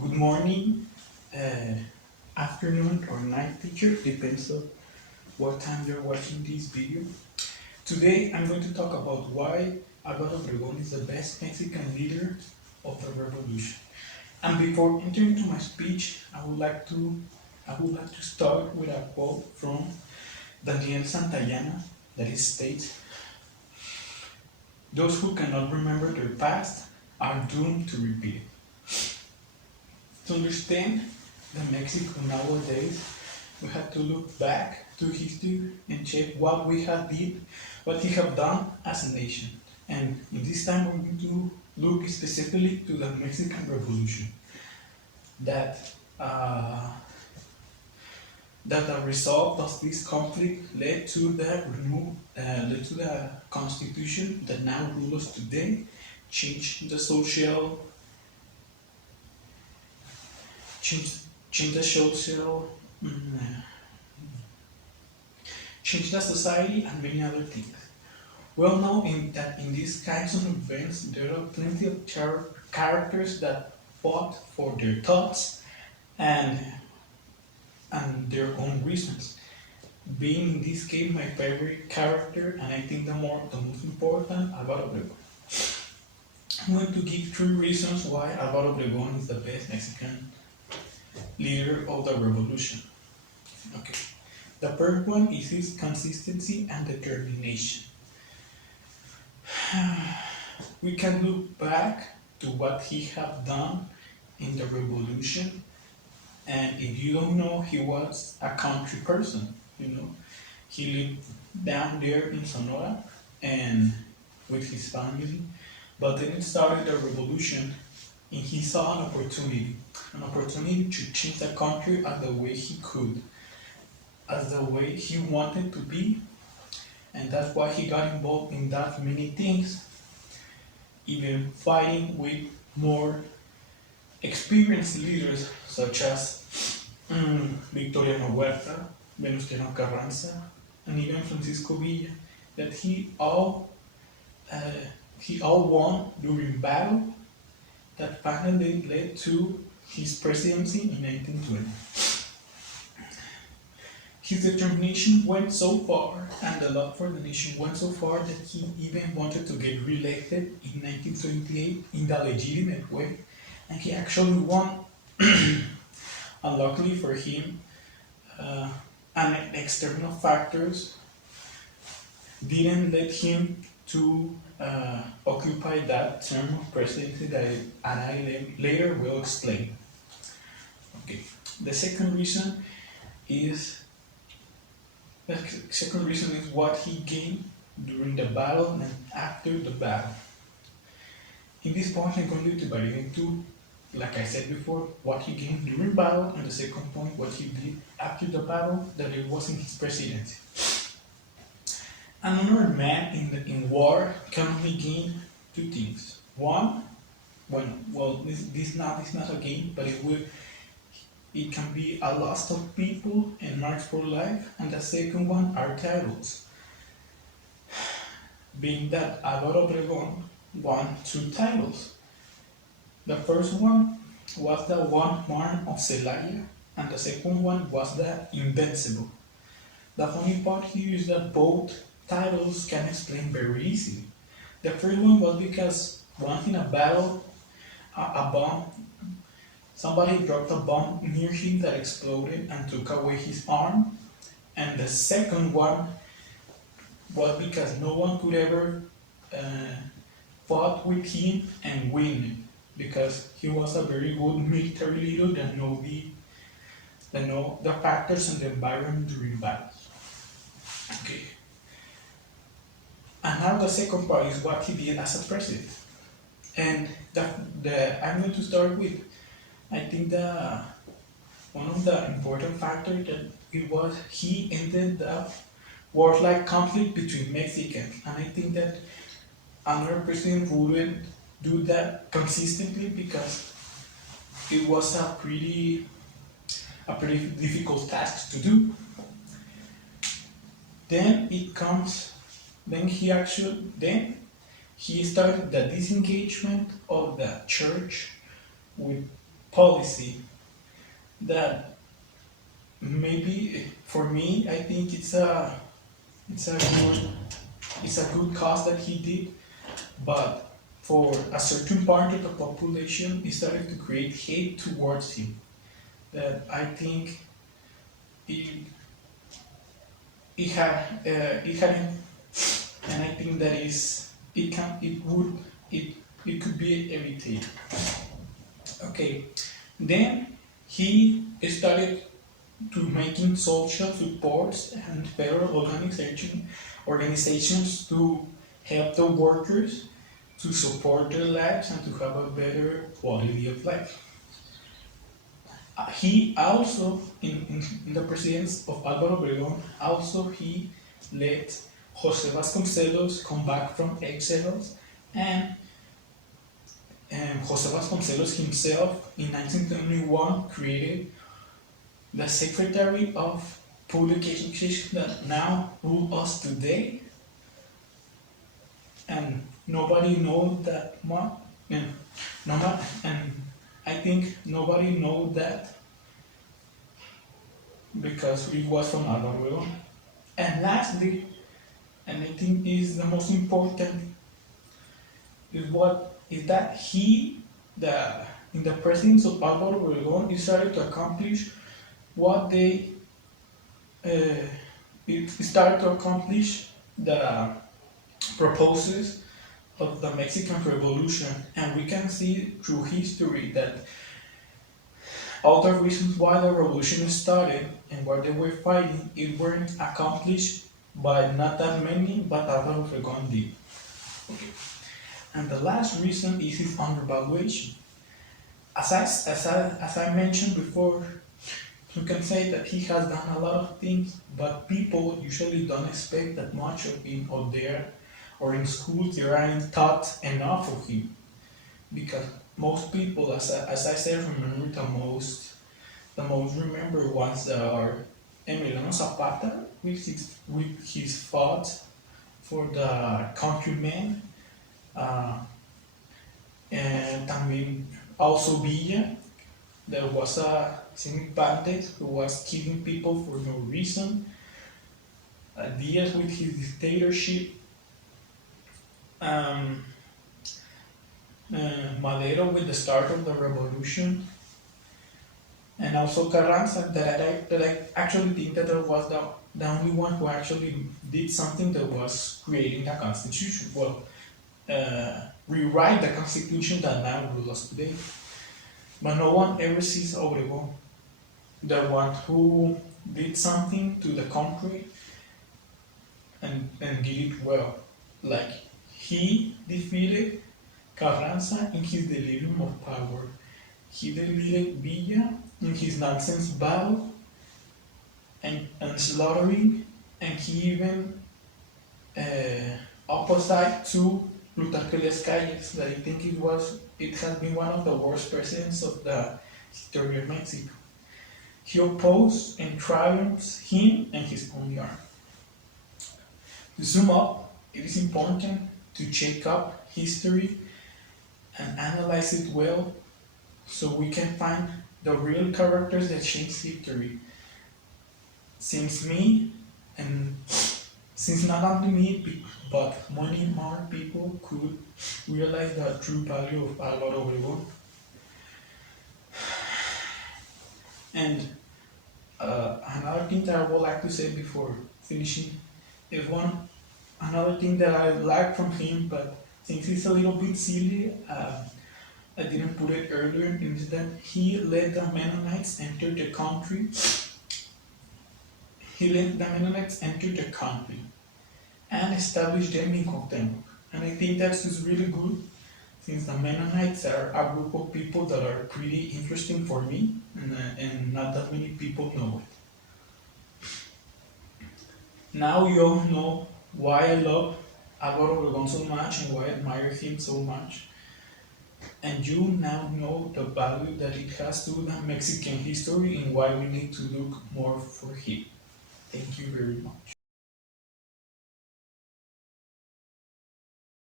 Good morning, afternoon, or night, teacher, depends on what time you're watching this video. Today, I'm going to talk about why Alvaro Obregon is the best Mexican leader of the revolution. And before entering into my speech, I would like to start with a quote from Daniel Santayana that it states, "Those who cannot remember their past are doomed to repeat it." To understand the Mexico nowadays, we have to look back to history and check what we have did, what we have done as a nation. And in this time, we're going to look specifically to the Mexican Revolution. That that the result of this conflict led to the constitution that now rules us today, changed the social change change the social change the society and many other things. Well known that in these kinds of events there are plenty of characters that fought for their thoughts and their own reasons. Being in this case my favorite character, and I think the most important, Alvaro Obregon. I'm going to give 3 reasons why Alvaro Obregon is the best Mexican leader of the revolution. Okay. The first one is his consistency and determination. We can look back to what he have done in the revolution, and if you don't know, he was a country person. He lived down there in Sonora and with his family, but then it started the revolution, and he saw an opportunity to change the country as the way he could, as the way he wanted to be, and that's why he got involved in that many things, even fighting with more experienced leaders such as Victoriano Huerta, Venustiano Carranza, and even Francisco Villa, that he all won during battle that finally led to his presidency in 1920. His determination went so far, and the love for the nation went so far, that he even wanted to get re-elected in 1928 in the legitimate way, and he actually won. Unluckily for him, and external factors didn't let him to occupy that term of presidency that I later will explain. Okay. The second reason is what he gained during the battle and after the battle. In this point, I'm going to divide it into, like I said before, what he gained during battle, and the second point, what he did after the battle, that it was in his presidency. Another man in war can only gain 2 things. One, this is not a game, but it can be a loss of people and marks for life, and the second one are titles. Being that Alvaro Obregon won 2 titles. The first one was the One Man of Celaya, and the second one was the Invincible. The funny part here is that both titles can explain very easily. The first one was because once in a battle, somebody dropped a bomb near him that exploded and took away his arm, and the second one was because no one could ever fought with him and win, because he was a very good military leader that know the factors and the environment during battles. Okay. And now the second part is what he did as a president. And I'm going to start with, I think one of the important factors that it was he ended the warlike conflict between Mexicans, and I think that another president wouldn't do that consistently, because it was a pretty difficult task to do. Then he started the disengagement of the church with policy that maybe for me I think it's a good it's a good cause that he did, but for a certain part of the population, it started to create hate towards him. That I think it it hadn't, and I think that is it it could be evitated. Okay, then he started to making social supports and federal organizations to help the workers to support their lives and to have a better quality of life. He also, in the presidency of Alvaro Obregon, also he let Jose Vasconcelos come back from exiles, and Jose Vasconcelos himself in 1971 created the Secretary of Public Education that now rule us today, and nobody knows that much. And, and I think nobody knows that because it was from Alvaro Obregón. And lastly, and I think is the most important, is that he, the in the presence of Alvaro Obregón, started to accomplish what they it started to accomplish the proposes of the Mexican Revolution, and we can see through history that all the reasons why the revolution started and why they were fighting, it weren't accomplished by not that many, but Alvaro Obregón did. Okay. And the last reason is his undervaluation. As I mentioned before, you can say that he has done a lot of things, but people usually don't expect that much of him, or in schools they aren't taught enough of him. Because most people, as I said, remember the most remembered ones that are Emiliano Zapata with his fight for the countrymen, and también also Villa. There was a cynic bandit who was killing people for no reason. Diaz with his dictatorship. Um, Madero with the start of the revolution, and also Carranza that I actually think that there was the only one who actually did something, that was creating the constitution. Well, rewrite the constitution that now rules us today. But no one ever sees Obregón, the one who did something to the country and did it well. Like he defeated Carranza in his delirium of power. He defeated Villa in his nonsense battle and slaughtering, and he even opposite to Plutarco Calles, that I think it has been one of the worst presidents of the history of Mexico. He opposed and triumphs him and his own army. To sum up, it is important to check up history and analyze it well so we can find the real characters that changed history. Since me, and since not only me, but many more people could realize the true value of Alvaro Obregón. And another thing that I would like to say before finishing is another thing that I like from him, but since it's a little bit silly, I didn't put it earlier, is that he let the Mennonites enter the country. He let the Mennonites enter the country and establish them in Cuauhtémoc. And I think that's just really good, since the Mennonites are a group of people that are pretty interesting for me, and not that many people know it. Now you all know why I love Alvaro Obregón so much and why I admire him so much. And you now know the value that it has to the Mexican history and why we need to look more for him. Thank you very much.